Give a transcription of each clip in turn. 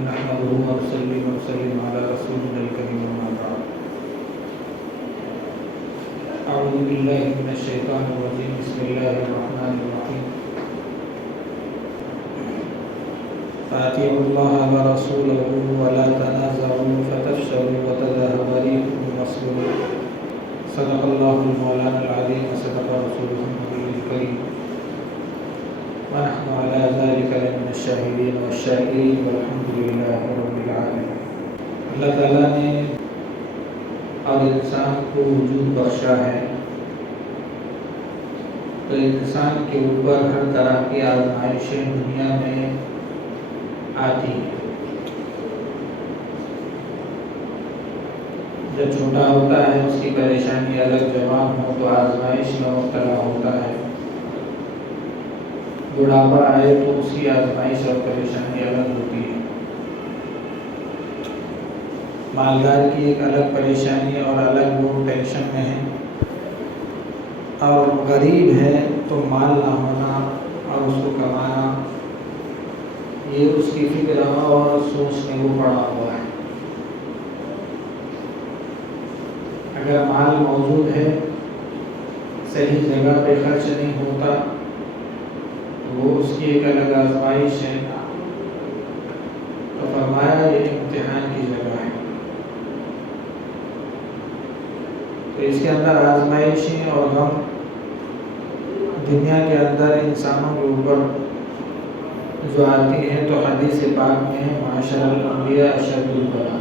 نحمده ونصلي ونسلم على رسولنا الكريم أما بعد. أعوذ بالله من الشيطان الرجيم. بسم الله الرحمن الرحيم. فأطيعوا الله ورسوله ولا تنازعوا فتفشلوا وتذهب ريحكم واصبروا. صدق الله المولانا العظيم وصدق رسوله النبي الكريم ونحن على ذلك لمن الشاهدين والشاكرين والحمد لله رب العالمين. اللہ تعالیٰ نے اور انسان کو وجود بخشا ہے تو انسان کے اوپر ہر طرح کی آزمائشیں دنیا میں آتی ہیں. جب چھوٹا ہوتا ہے اس کی پریشانی الگ، جوان ہو تو آزمائش میں مبتلا ہوتا ہے، بڑھاپا آئے تو اس کی آزمائش اور پریشانی الگ ہوتی ہے. مالدار کی ایک الگ پریشانی اور الگ وہ ٹینشن میں ہے، اور غریب ہے تو مال نہ ہونا اور اس کو کمانا یہ اس کی فکر اور سوچ میں وہ پڑا ہوا ہے. اگر مال موجود ہے، صحیح جگہ پہ خرچ نہیں ہوتا، وہ اس کی ایک الگ آزمائش ہے. تو فرمایا یہ امتحان کی جگہ ہے. تو اس کے اندر آزمائشیں اور غم دنیا کے اندر انسانوں کے اوپر جو آتی ہیں تو حدیث پاک میں ہے معاشر الانبیاء اشد البلاء.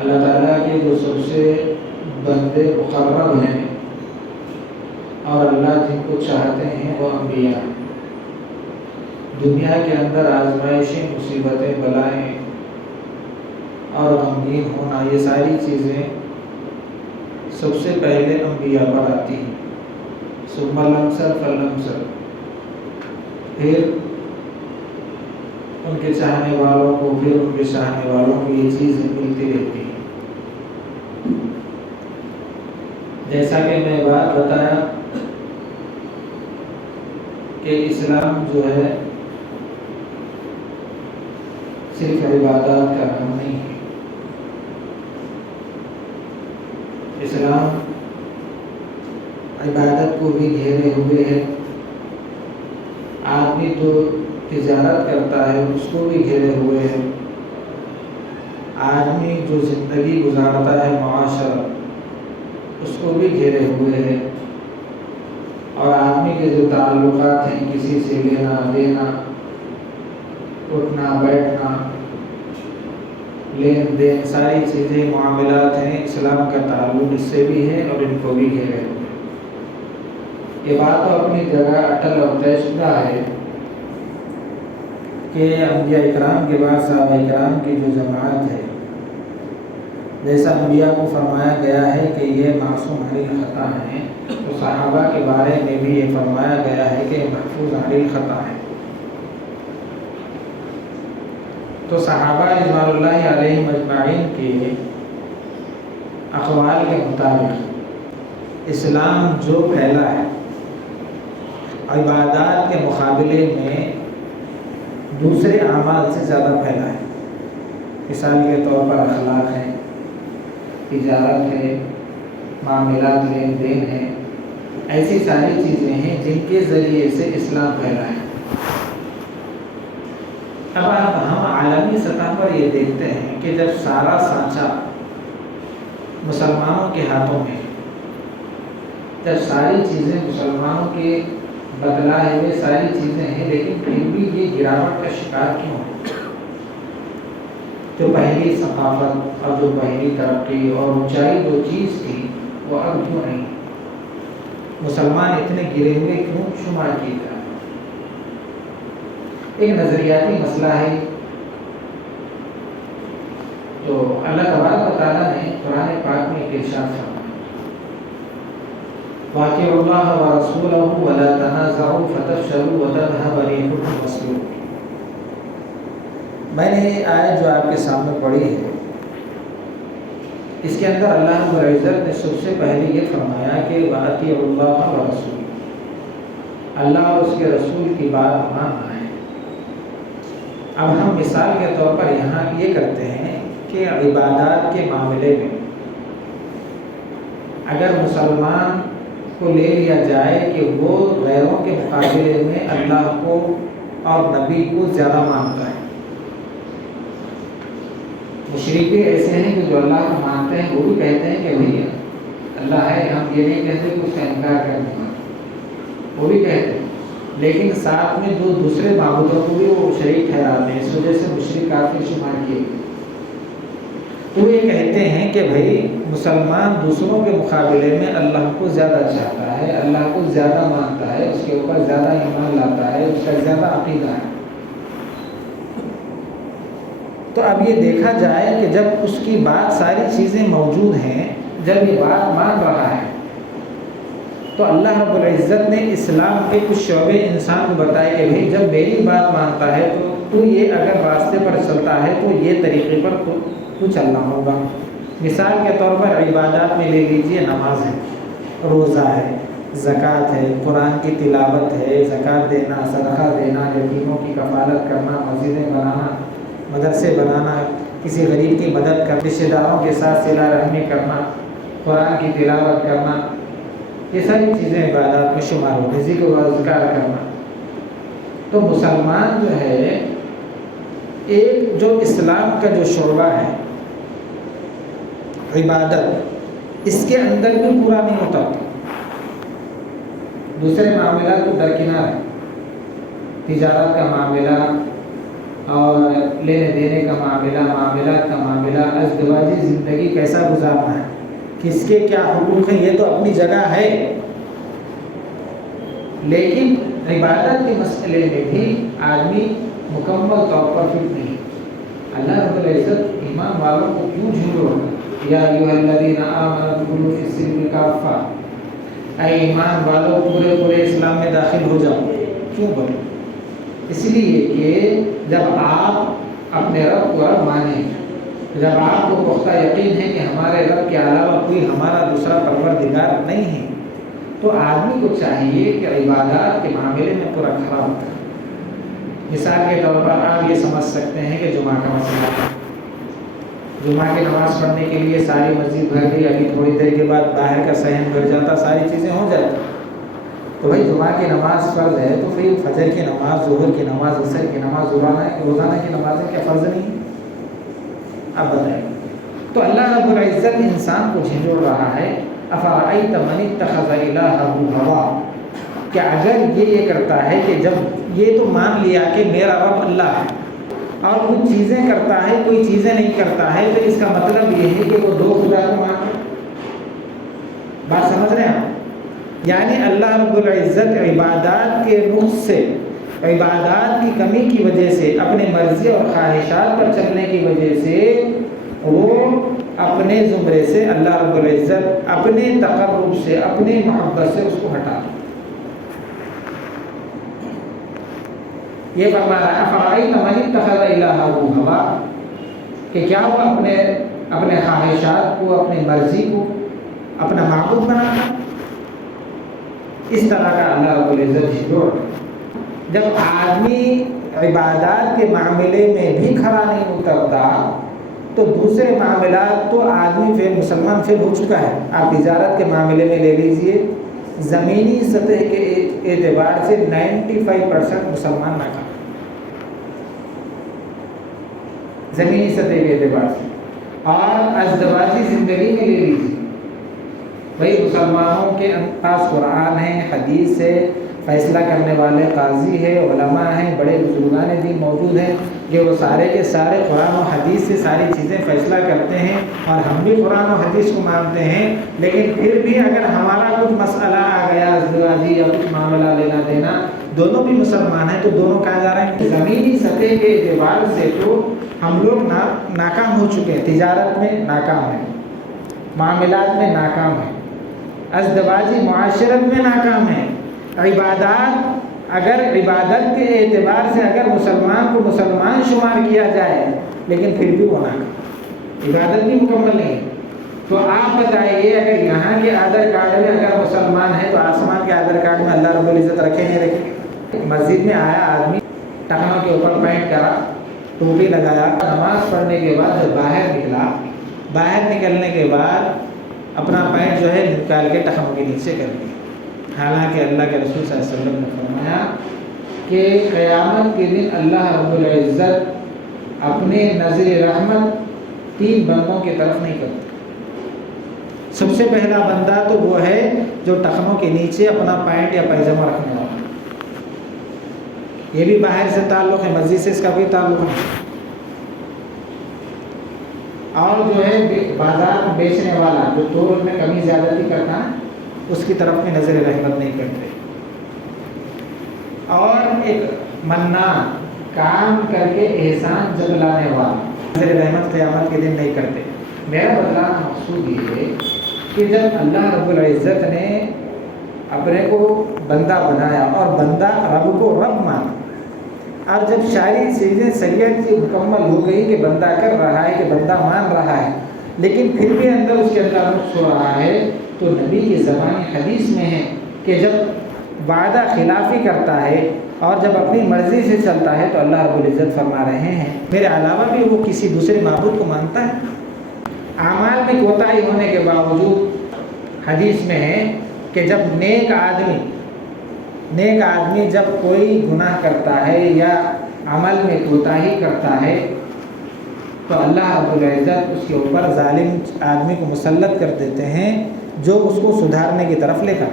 اللہ تعالیٰ کے جو سب سے بندے مقرب ہیں اور اللہ جن کو چاہتے ہیں وہ انبیاء. دنیا کے اندر آزمائشیں، مصیبتیں، بلائیں اور غمگین ہونا یہ ساری چیزیں سب سے پہلے انبیاء پر آتی ہیں. ثم الامثل فالامثل، پھر ان کے چاہنے والوں کو، پھر ان کے چاہنے والوں کو یہ چیزیں ملتی رہتی ہیں. جیسا کہ میں بات بتایا کہ اسلام جو ہے صرف عبادات کا نام نہیں ہے. اسلام عبادت کو بھی گھیرے ہوئے ہے. آدمی جو تجارت کرتا ہے اس کو بھی گھیرے ہوئے ہے. آدمی جو زندگی گزارتا ہے معاشرہ اس کو بھی گھیرے ہوئے ہے. اور آدمی کے جو تعلقات ہیں، کسی سے لینا دینا، اٹھنا بیٹھنا، لین دین، ساری چیزیں معاملات ہیں، اسلام کا تعلق اس سے بھی ہے اور ان کو بھی گھیرے ہوئے. یہ بات تو اپنی جگہ اٹل اور طے شدہ ہے کہ انبیاء اکرام کے بعد صحابہ اکرام کی جو جماعت ہے، جیسا انبیاء کو فرمایا گیا ہے کہ یہ معصوم عن الخطا ہیں، تو صحابہ کے بارے میں بھی یہ فرمایا گیا ہے کہ محفوظ عن الخطا ہیں. تو صحابہ رضوان اللہ علیہم اجمعین کے اقوال کے مطابق اسلام جو پھیلا ہے عبادات کے مقابلے میں دوسرے اعمال سے زیادہ پھیلا ہے. مثال کے طور پر اخلاق ہے، تجارت ہے، معاملات لین دین ہے، ایسی ساری چیزیں ہیں جن کے ذریعے سے اسلام پھیلا ہے. اب ہم عالمی سطح پر یہ دیکھتے ہیں کہ جب سارا سانچہ مسلمانوں کے ہاتھوں میں، جب ساری چیزیں مسلمانوں کے بتلائے ہوئے ساری چیزیں ہیں، لیکن پھر بھی یہ گراوٹ کا شکار کیوں ہے؟ جو پہلی ثقافت اور جو پہلی ترقی اور اونچائی جو چیز تھی وہ اب کیوں نہیں؟ مسلمان اتنے گرے ہوئے کیوں شمار کیے جائیں؟ ایک نظریاتی مسئلہ ہے. تو اللہ تبارک و تعالیٰ نے قرآن پاک میں ایک ارشاد فرمایا، وَأَطِیعُوا اللَّهَ وَرَسُولَهُ وَلَا تَنَازَعُوا فَتَفْشَلُوا وَتَذْهَبَ رِیحُکُمْ وَاصْبِرُوا. میں نے یہ آیت جو آپ کے سامنے پڑھی ہے، اس کے اندر اللہ رب العزت نے سب سے پہلے یہ فرمایا کہ وَأَطِیعُوا اللَّهَ وَرَسُولَهُ، اللہ اور اس کے رسول کی بات ماننا ہے. اب ہم مثال کے طور پر یہاں یہ کرتے ہیں کہ عبادات کے معاملے میں اگر مسلمان کو لے لیا جائے کہ وہ غیروں کے مقابلے میں اللہ کو اور نبی کو زیادہ مانتا ہے. مشرک ایسے ہیں کہ جو اللہ کو مانتے ہیں وہ بھی کہتے ہیں کہ بھئی اللہ ہے، ہم یہ نہیں کہتے کہ اس کا انکار کرنے کا، وہ بھی کہتے ہیں، لیکن ساتھ میں جو دوسرے معبودوں کو بھی وہ شریک ٹھہراتے ہیں، اس وجہ سے مشرک کافر شمار کیے. تو یہ کہتے ہیں کہ بھئی مسلمان دوسروں کے مقابلے میں اللہ کو زیادہ چاہتا ہے، اللہ کو زیادہ مانتا ہے، اس کے اوپر زیادہ ایمان لاتا ہے، اس کا زیادہ عقیدہ ہے. تو اب یہ دیکھا جائے کہ جب اس کی بات ساری چیزیں موجود ہیں، جب یہ بات مان رہا ہے، تو اللہ رب العزت نے اسلام کے کچھ شعبے انسان کو بتائے کہ بھئی جب میری بات مانتا ہے تو یہ اگر راستے پر چلتا ہے تو یہ طریقے پر تو چلنا ہوگا. مثال کے طور پر عبادات میں لے لیجئے، نماز ہے، روزہ ہے، زکوٰۃ ہے، قرآن کی تلاوت ہے، زکوٰۃ دینا، صدقہ دینا، یتیموں کی کفالت کرنا، مسجدیں بنانا، مدرسے بنانا، کسی غریب کی مدد کرنا، رشتہ داروں کے ساتھ صلہ رحمی کرنا، قرآن کی تلاوت کرنا، یہ ساری چیزیں عبادات میں شمار ہوتی ہیں. ذکر و اذکار کرنا. تو مسلمان جو ہے، ایک جو اسلام کا جو شعبہ ہے عبادت، اس کے اندر بھی پورا نہیں ہوتا. دوسرے معاملات کو درکنار ہے، تجارت کا معاملہ اور لینے دینے کا معاملہ، معاملات کا معاملہ، ازدواجی زندگی کیسا گزارنا ہے، کس کے کیا حقوق ہیں، یہ تو اپنی جگہ ہے، لیکن عبادت کے مسئلے میں بھی آدمی مکمل طور پر فٹ نہیں. اللہ رب العزت ایمان والوں کو کیوں جھوٹ رہا؟ یا ایھا الذین آمنوا ادخلوا فی السلم کافہ، اے ایمان والوں پورے پورے اسلام میں داخل ہو جاؤ. کیوں بولے؟ اس لیے کہ جب آپ اپنے رب کو رب مانیں، جب آپ کو پختہ یقین ہے کہ ہمارے رب کے علاوہ کوئی ہمارا دوسرا پروردگار نہیں ہے، تو آدمی کو چاہیے کہ عبادات کے معاملے میں پورا کھڑا ہوتا ہے. مثال کے طور پر آپ یہ سمجھ سکتے ہیں کہ جمعہ کا مسئلہ ہے. جمعہ کی نماز پڑھنے کے لیے ساری مسجد بھر گئی، ابھی تھوڑی دیر کے بعد باہر کا صحن بھر جاتا، ساری چیزیں ہو جاتی. تو بھائی جمعہ کی نماز فرض ہے، تو پھر فجر کی نماز، ظہر کی نماز، عصر کی نماز، روزانہ کی نمازیں کیا فرض نہیں؟ اب بتائیں. تو اللہ رب العزت انسان کو جھنجھوڑ رہا ہے. افرأیت من اتخذ الہہ ہوا، کہ اگر یہ کرتا ہے کہ جب یہ تو مان لیا کہ میرا رب اللہ ہے اور کچھ چیزیں کرتا ہے، کوئی چیزیں نہیں کرتا ہے، تو اس کا مطلب یہ ہے کہ وہ دو خدا کو مانتا ہے. بات سمجھ رہے ہیں آپ؟ یعنی اللہ رب العزت عبادات کے نقص سے، عبادات کی کمی کی وجہ سے، اپنے مرضی اور خواہشات پر چلنے کی وجہ سے وہ اپنے زمرے سے، اللہ رب العزت اپنے تقرب سے، اپنے محبت سے اس کو ہٹا. یہ فرمایا افرأیت من اتخذ الہہ ہوا، کہ کیا وہ اپنے خواہشات کو، اپنی مرضی کو اپنا معبود بناتا. اس طرح کا اللہ رب العزت جھوڑ. جب آدمی عبادات کے معاملے میں بھی کھڑا نہیں اترتا تو دوسرے معاملات تو آدمی پھر مسلمان پھر ہو چکا ہے. آپ تجارت کے معاملے میں لے لیجئے، زمینی سطح کے اعتبار سے 95% مسلمان ناکام، زمینی سطح کے اعتبار سے. اور ازدواجی زندگی میں لے لیجیے، بھائی مسلمانوں کے پاس قرآن ہے، حدیث ہے، فیصلہ کرنے والے قاضی ہے، علماء ہیں، بڑے بزرگان دین موجود ہیں کہ وہ سارے کے سارے قرآن و حدیث سے ساری چیزیں فیصلہ کرتے ہیں، اور ہم بھی قرآن و حدیث کو مانتے ہیں. لیکن پھر بھی اگر ہمارا کچھ مسئلہ آ گیا ازدواجی یا کچھ معاملہ لینا دینا، دونوں بھی مسلمان ہیں، تو دونوں کہا جا رہے ہیں زمینی سطح کے اعتبار سے تو ہم لوگ ناکام ہو چکے ہیں. تجارت میں ناکام ہیں، معاملات میں ناکام ہیں، ازدواجی معاشرت میں ناکام ہیں. عبادات، اگر عبادت کے اعتبار سے اگر مسلمان کو مسلمان شمار کیا جائے لیکن پھر بھی وہ ناکام، عبادت بھی مکمل نہیں. تو آپ بتائیے اگر یہاں کے آدھار کارڈ میں اگر مسلمان ہے تو آسمان کے آدھار کارڈ میں اللہ رب العزت رکھے نہیں رکھے؟ مسجد میں آیا آدمی، ٹخنوں کے اوپر پینٹ کرا، ٹوپی لگایا، نماز پڑھنے کے بعد جب باہر نکلا، باہر نکلنے کے بعد اپنا پینٹ جو ہے نکال کے ٹخنوں کے نیچے کر دیا۔ حالانکہ اللہ کے رسول صلی اللہ علیہ وسلم نے فرمایا کہ قیامت کے دن اللہ رب العزت اپنے نظر رحمت 3 بندوں کی طرف نہیں کرتا۔ سب سے پہلا بندہ تو وہ ہے جو ٹخنوں کے نیچے اپنا پینٹ یا پائجامہ رکھنے والا، یہ بھی باہر سے تعلق ہے، مسجد سے اس کا کوئی تعلق نہیں۔ اور جو ہے بازار میں بیچنے والا جو تول میں کمی زیادتی کرتا ہے، اس کی طرف میں نظر رحمت نہیں کرتے۔ اور ایک منان، کام کر کے احسان جتلانے والا، نظر رحمت قیامت کے دن نہیں کرتے۔ میرا بتلانا مقصود یہ ہے کہ جب اللہ رب العزت نے اپنے کو بندہ بنایا اور بندہ رب کو رب مانا، اور جب ساری چیزیں شریعت کی مکمل ہو گئی کہ بندہ کر رہا ہے، کہ بندہ مان رہا ہے، لیکن پھر بھی اندر اس کے اندر نقص ہو رہا ہے، تو نبی کی زبانی حدیث میں ہے کہ جب وعدہ خلافی کرتا ہے اور جب اپنی مرضی سے چلتا ہے تو اللہ رب العزت فرما رہے ہیں میرے علاوہ بھی وہ کسی دوسرے معبود کو مانتا ہے۔ اعمال میں کوتاہی ہونے کے باوجود حدیث میں ہے کہ جب نیک آدمی جب کوئی گناہ کرتا ہے یا عمل میں کوتاہی کرتا ہے تو اللہ رب العزت اس کے اوپر ظالم آدمی کو مسلط کر دیتے ہیں جو اس کو سدھارنے کی طرف لے کر۔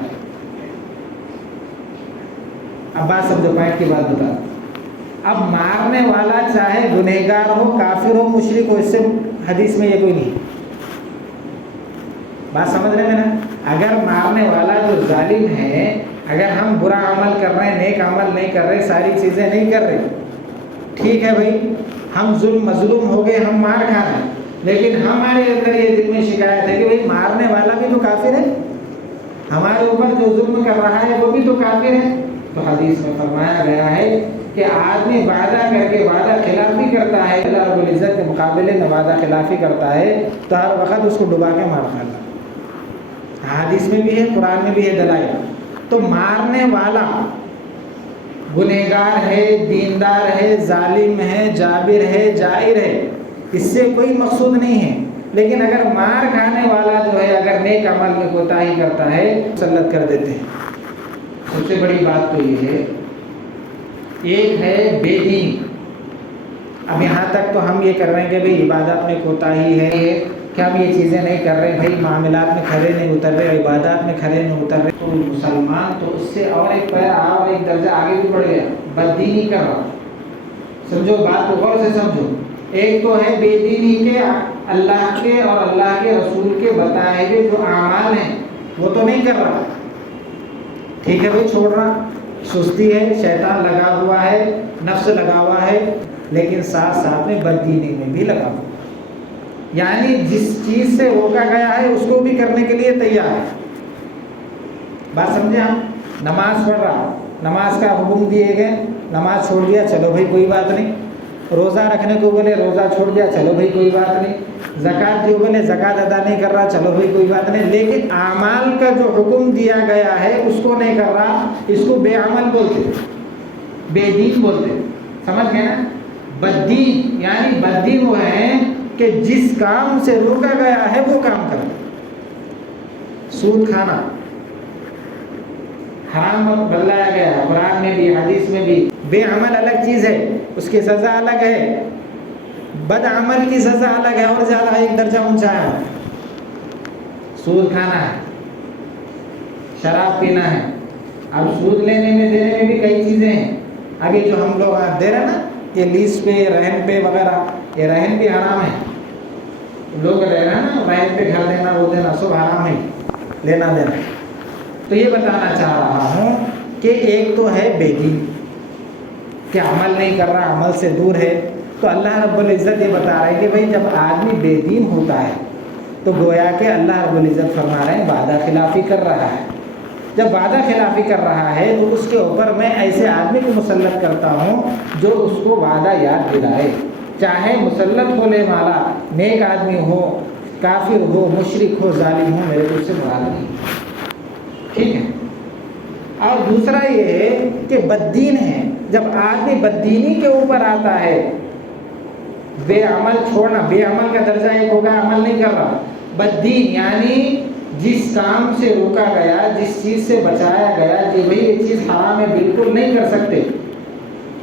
اب بات سمجھو، پوائنٹ کی بات بتا۔ اب مارنے والا چاہے گنہگار ہو، کافر ہو، مشرک ہو، اس سے حدیث میں یہ کوئی نہیں۔ بات سمجھ رہے ہیں نا؟ اگر مارنے والا جو ظالم ہے، اگر ہم برا عمل کر رہے ہیں، نیک عمل نہیں کر رہے، ساری چیزیں نہیں کر رہے، ٹھیک ہے بھائی، ہم ظلم مظلوم ہو گئے، ہم مار کھا رہے ہیں، لیکن ہمارے اندر یہ دل میں شکایت ہے کہ بھائی مارنے والا بھی تو کافر ہے، ہمارے اوپر جو ظلم کر رہا ہے وہ بھی تو کافر ہے۔ تو حدیث میں فرمایا گیا ہے کہ آدمی وعدہ کر کے وعدہ خلافی کرتا ہے، اللہ رب العزت کے مقابلے میں وعدہ خلافی کرتا ہے تو ہر وقت اس کو ڈبا کے مار کھاتا۔ حدیث میں بھی ہے، قرآن میں بھی ہے دلائل۔ تو مارنے والا گنہگار ہے، دیندار ہے، ظالم ہے، جابر ہے، جائر ہے، اس سے کوئی مقصود نہیں ہے، لیکن اگر مار کھانے والا جو ہے اگر نیک عمل میں کوتاہی کرتا ہے مسلط کر دیتے ہیں۔ سب سے بڑی بات تو یہ ہے، ایک ہے بے دین۔ اب یہاں تک تو ہم یہ کر رہے ہیں کہ بھئی عبادت میں کوتاہی ہے کہ ہم یہ چیزیں نہیں کر رہے، بھائی معاملات میں کھڑے نہیں اتر رہے، عبادات میں کھڑے نہیں اتر رہے، تو مسلمان تو اس سے اور ایک پیر اور ایک درجہ آگے بھی بڑھ گیا، بددینی کر رہا۔ سمجھو بات کو غور سے سمجھو، ایک تو ہے بے دینی کے اللہ کے اور اللہ کے رسول کے بتائے ہوئے جو اعمال ہیں وہ تو نہیں کر رہا، ٹھیک ہے بھائی، چھوڑ رہا، سستی ہے، شیطان لگا ہوا ہے، نفس لگا ہوا ہے، لیکن ساتھ ساتھ میں بددینی میں بھی لگا ہوا، یعنی جس چیز سے روکا گیا ہے اس کو بھی کرنے کے لیے تیار ہے۔ بات سمجھے؟ ہم نماز پڑھ رہا، نماز کا حکم دیے گئے، نماز چھوڑ دیا، چلو بھائی کوئی بات نہیں، روزہ رکھنے کو بولے روزہ چھوڑ دیا، چلو بھائی کوئی بات نہیں، زکوٰۃ جو بولے زکوٰۃ ادا نہیں کر رہا، چلو بھائی کوئی بات نہیں، لیکن اعمال کا جو حکم دیا گیا ہے اس کو نہیں کر رہا، اس کو بے عمل بولتے، بے دین بولتے، سمجھ گئے نا؟ بددین یعنی بددین وہ ہیں کہ جس کام سے روکا گیا ہے وہ کام کرنا۔ سود کھانا حرام بتلایا گیا ہے، قرآن میں بھی حدیث میں بھی۔ بے عمل الگ چیز ہے، اس کی سزا الگ ہے، بد عمل کی سزا الگ ہے، اور زیادہ ایک درجہ اونچا ہے۔ سود کھانا ہے، شراب پینا ہے۔ اب سود لینے میں دینے میں بھی کئی چیزیں ہیں، ابھی جو ہم لوگ دے رہے ہیں نا، یہ لیز پہ، رہن پہ وغیرہ، یہ رہن بھی حرام ہے، لوگ رہ رہے ہیں نا، رہن پہ گھر دینا، وہ دینا، سب حرام ہے، لینا دینا۔ تو یہ بتانا چاہ رہا ہوں کہ ایک تو ہے بے دین کہ عمل نہیں کر رہا، عمل سے دور ہے، تو اللہ رب العزت یہ بتا رہے ہیں کہ بھائی جب آدمی بے دین ہوتا ہے تو گویا کہ اللہ رب العزت فرما رہے ہیں وعدہ خلافی کر رہا ہے۔ جب وعدہ خلافی کر رہا ہے تو اس کے اوپر میں ایسے آدمی کو مسلط کرتا ہوں جو اس کو وعدہ یاد دلائے، چاہے مسلط ہونے والا نیک آدمی ہو، کافر ہو، مشرک ہو، ظالم ہو، میرے کو اس سے مراد نہیں، ٹھیک ہے۔ اور دوسرا یہ ہے کہ بددین ہے، جب آدمی بددینی کے اوپر آتا ہے بے عمل چھوڑنا، بے عمل کا درجہ ایک ہوگا عمل نہیں کر رہا، بددین یعنی جس کام سے روکا گیا، جس چیز سے بچایا گیا کہ بھئی یہ چیز حرام ہے بالکل نہیں کر سکتے،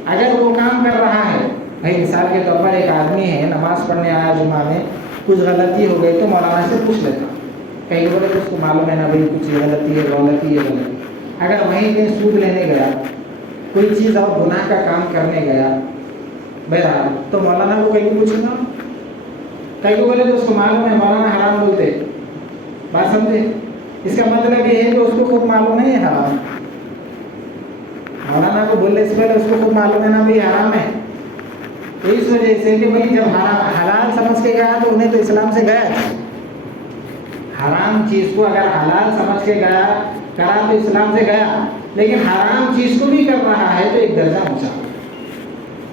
اگر وہ کام کر رہا ہے، بھائی مثال کے طور پر ایک آدمی ہے نماز پڑھنے آیا جمعہ میں، کچھ غلطی ہو گئی تو مولانا سے پوچھ لیتا، کئی بولے تو اس کو معلوم ہے نا بھائی کچھ غلطی ہے غلطی ہے غلطی، اگر وہیں کہیں سود لینے گیا، کوئی چیز اور گناہ کا کام کرنے گیا بہرحال، تو مولانا کو کہیں پوچھے گا، کئی کو بولے تو اس کو معلوم ہے مولانا حرام بولتے، بات سمجھے؟ اس کا مطلب یہ ہے کہ اس کو خود معلوم نہیں ہے حرام، مولانا کو بولنے سے پہلے اس کو خود معلوم ہے نا بھائی حرام ہے، تو اس وجہ سے کہ بھائی جب حلال سمجھ کے گیا تو انہیں تو اسلام سے گیا، حرام چیز کو اگر حلال سمجھ کے گیا کرا تو اسلام سے گیا، لیکن حرام چیز کو بھی کر رہا ہے تو ایک درجہ اونچا،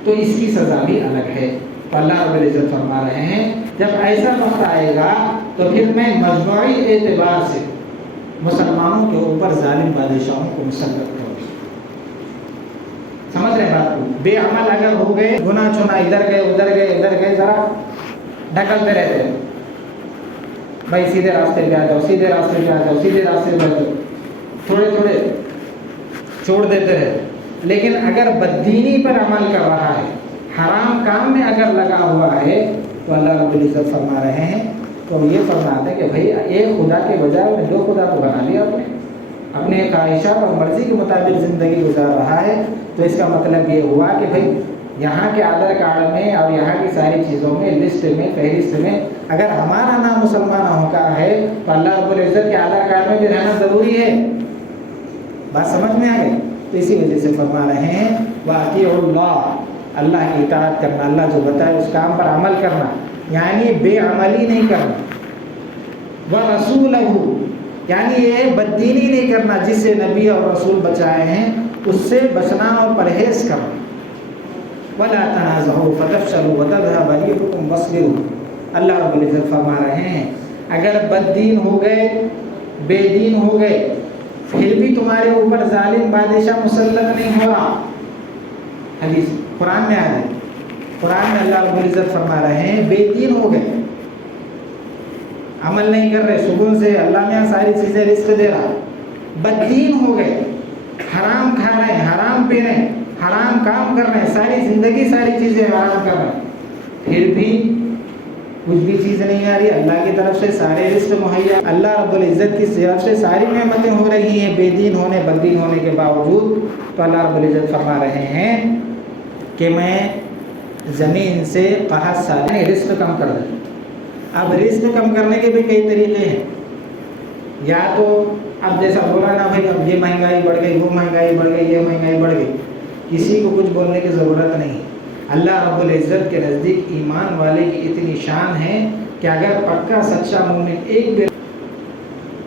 تو اس کی سزا بھی الگ ہے۔ تو اللہ رب العزت فرما رہے ہیں جب ایسا وقت آئے گا تو پھر میں مجموعی اعتبار سے مسلمانوں کے اوپر ظالم بادشاہوں کو مسلط کروں، سمجھ رہے بات کو؟ بے عمل اگر ہو گئے، گناہ چنا ادھر گئے ادھر گئے ادھر گئے، ذرا ڈھکلتے رہتے ہیں، بھائی سیدھے راستے پہ آ جاؤ، سیدھے راستے پہ آ جاؤ، سیدھے راستے پہ آ جاؤ، تھوڑے تھوڑے چھوڑ دیتے رہے، لیکن اگر بددینی پر عمل کر رہا ہے، حرام کام میں اگر لگا ہوا ہے، تو اللہ رب العزت فرما رہے ہیں، تو یہ فرماتے ہیں کہ بھائی ایک خدا کے بجائے انہیں دو خدا کو بنا لیا، اپنے خواہشات اور مرضی کے مطابق زندگی گزار رہا ہے، تو اس کا مطلب یہ ہوا کہ بھائی یہاں کے آدھار کارڈ میں اور یہاں کی ساری چیزوں میں لسٹ میں فہرست میں اگر ہمارا نام مسلمان کا ہے تو اللہ رب العزت کے آدھار کارڈ میں بھی رہنا ضروری ہے، بات سمجھ میں آ گئی؟ تو اسی وجہ سے فرما رہے ہیں وَأَطِیعُوا اللَّهَ، اللہ کی اطاعت کرنا، اللہ جو بتائے اس کام پر عمل کرنا، یعنی بے عملی نہیں کرنا، وَرَسُولَهُ یعنی یہ بددینی نہیں کرنا جس سے نبی اور رسول بچائے ہیں، اس سے بچنا اور پرہیز کرنا، وَلَا تَنَازَعُوا فَتَفْشَلُوا وَتَذْهَبَ رِيحُكُمْ وَاصْبِرُوا، اللہ رب العزت فرما رہے ہیں اگر بددین ہو گئے، بے دین ہو گئے، پھر بھی تمہارے اوپر ظالم بادشاہ مسلط نہیں ہو رہا، حدیث قرآن میں آیا ہے، قرآن میں اللہ رب العزت فرما رہے ہیں بے دین ہو گئے، عمل نہیں کر رہے، سکون سے اللہ میں ساری چیزیں رزق دے رہا، بددین ہو گئے، حرام کھا رہے ہیں، حرام پی رہے ہیں، حرام کام کر رہے ہیں، ساری زندگی ساری چیزیں حرام کر رہے ہیں، پھر بھی کچھ بھی چیز نہیں آ رہی، اللہ کی طرف سے سارے رزق مہیا، اللہ رب العزت کی طرف سے ساری نعمتیں ہو رہی ہیں بے دین ہونے بددین ہونے کے باوجود، تو اللہ رب العزت فرما رہے ہیں کہ میں زمین سے قحط سالے رزق کم کر دوں۔ اب رزق کم کرنے کے بھی کئی طریقے ہیں، یا تو اب جیسا بولا نا بھائی اب یہ مہنگائی بڑھ گئی، وہ مہنگائی بڑھ گئی، یہ مہنگائی بڑھ گئی، کسی کو کچھ بولنے کی ضرورت نہیں، اللہ رب العزت کے نزدیک ایمان والے کی اتنی شان ہے کہ اگر پکا سچا مومن ایک بھی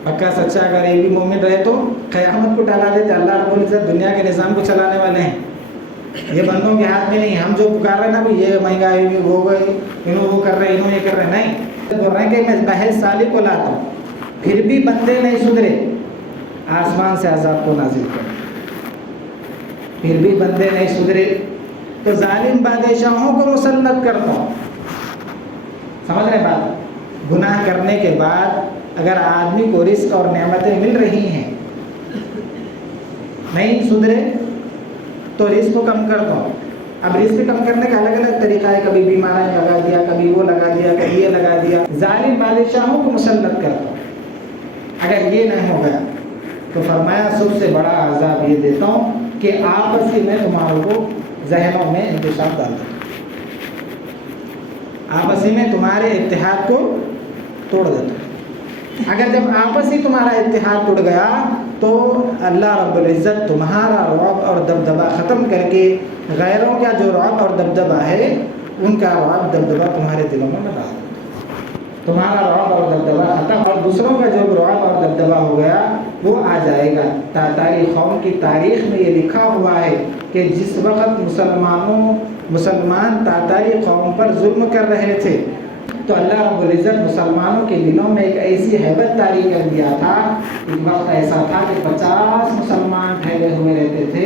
پکا سچا اگر ایک بھی مومن رہے تو قیامت کو ٹلا دیتے، اللہ رب العزت دنیا کے نظام کو چلانے والے ہیں، یہ بندوں کے ہاتھ میں نہیں، ہم جو پکار رہے ہیں نا بھی یہ مہنگائی ہوئی وہ گئی، انہوں وہ کر رہے انہوں یہ کر رہے، نہیں، بول رہے ہیں کہ میں بحث سالی کو لاتا ہوں، پھر بھی بندے نہیں سدھرے، آسمان سے عذاب کو نازل کر، پھر بھی بندے نہیں سدھرے تو ظالم بادشاہوں کو مسلط کرتا ہوں، سمجھ رہے بات؟ گناہ کرنے کے بعد اگر آدمی کو رزق اور نعمتیں مل رہی ہیں نہیں سدھرے تو رزق کو کم کرتا ہوں، اب رزق کم کرنے کا الگ الگ طریقہ ہے، کبھی بیماری لگا دیا، کبھی وہ لگا دیا، کبھی یہ لگا دیا، ظالم بادشاہوں کو مسلط کرتا ہوں، اگر یہ نہیں ہو گیا تو فرمایا سب سے بڑا عذاب یہ دیتا ہوں کہ آپسی میں تمہاروں کو ذہنوں میں انتشار ڈال دیتا ہوں، آپسی میں تمہارے اتحاد کو توڑ دیتا ہوں، اگر جب آپسی تمہارا اتحاد ٹوٹ گیا تو اللہ رب العزت تمہارا رعب اور دبدبہ ختم کر کے غیروں کا جو رعب اور دبدبہ ہے ان کا رعب دبدبہ تمہارے دلوں میں ڈال دیتا، تمہارا رعب اور دبدبہ ختم، اور دوسروں کا جو رعب اور دبدبہ ہو گیا وہ آ جائے گا۔ تاتاری قوم کی تاریخ میں یہ لکھا ہوا ہے کہ جس وقت مسلمان تاتاری قوم پر ظلم کر رہے تھے تو اللہ رب العزت مسلمانوں کے دلوں میں ایک ایسی ہیبت طاری کر دیا تھا، ایک وقت ایسا تھا کہ 50 مسلمان پھیلے ہوئے رہتے تھے،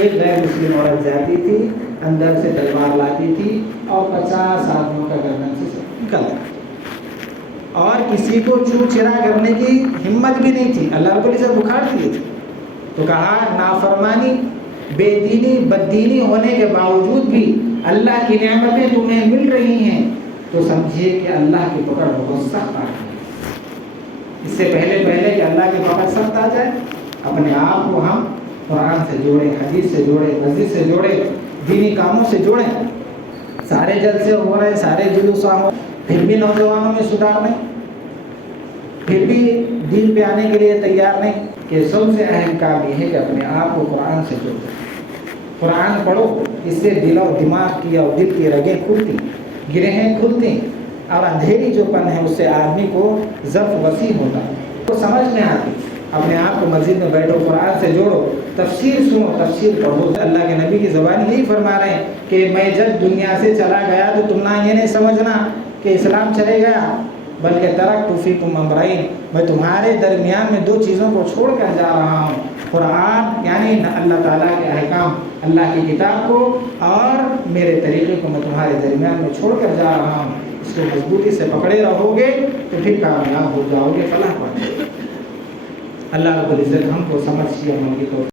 ایک غیر مسلم عورت جاتی تھی اندر سے تلوار لاتی تھی اور 50 آدمیوں کا گردن سے نکلتا تھا، اور کسی کو چھو چھرا کرنے کی ہمت بھی نہیں تھی۔ اللہ رب العزت بخار دیے تھے تو کہا نافرمانی بے دینی بددینی ہونے کے باوجود بھی اللہ کی نعمتیں تمہیں مل رہی ہیں تو سمجھیے کہ اللہ کی پکڑ بہت سخت آ گئی۔ اس سے پہلے کہ اللہ کی پکڑ سخت آ جائے، اپنے آپ کو ہم قرآن سے جوڑیں، حدیث سے جوڑیں، مسجد سے جوڑیں، دینی کاموں سے جوڑیں۔ سارے جلسے ہو رہے ہیں، سارے جلوس ہو، پھر بھی نوجوانوں میں سدھار نہیں، پھر بھی دین پہ آنے کے لیے تیار نہیں، کہ سب سے اہم کام یہ ہے کہ اپنے آپ کو قرآن سے جوڑیں۔ قرآن پڑھو، اس سے دل اور دماغ کی اور دل کی رگیں کھلتی، گرہیں کھلتی، اور اندھیری جو پن ہے اس سے آدمی کو ظرف وسیع ہوتا ہے، تو سمجھ میں آتی۔ اپنے آپ کو مسجد میں بیٹھو، قرآن سے جوڑو، تفسیر سنو، تفسیر پڑھو۔ اللہ کے نبی کی زبان یہی فرما رہے ہیں کہ میں جب دنیا سے چلا گیا تو تم نہ یہ نہیں سمجھنا کہ اسلام چلے گیا، بلکہ ترکت فیکم امرین، میں تمہارے درمیان میں 2 چیزوں کو چھوڑ کر جا رہا ہوں، قرآن یعنی اللہ تعالیٰ کے احکام، اللہ کی کتاب کو، اور میرے طریقے کو میں تمہارے درمیان میں چھوڑ کر جا رہا ہوں۔ اس کو مضبوطی سے پکڑے رہو گے تو پھر کامیاب ہو جاؤ گے، فلاح پاؤ گے۔ اللہ رب العزت ہم کو سمجھ کی عمل کی توفیق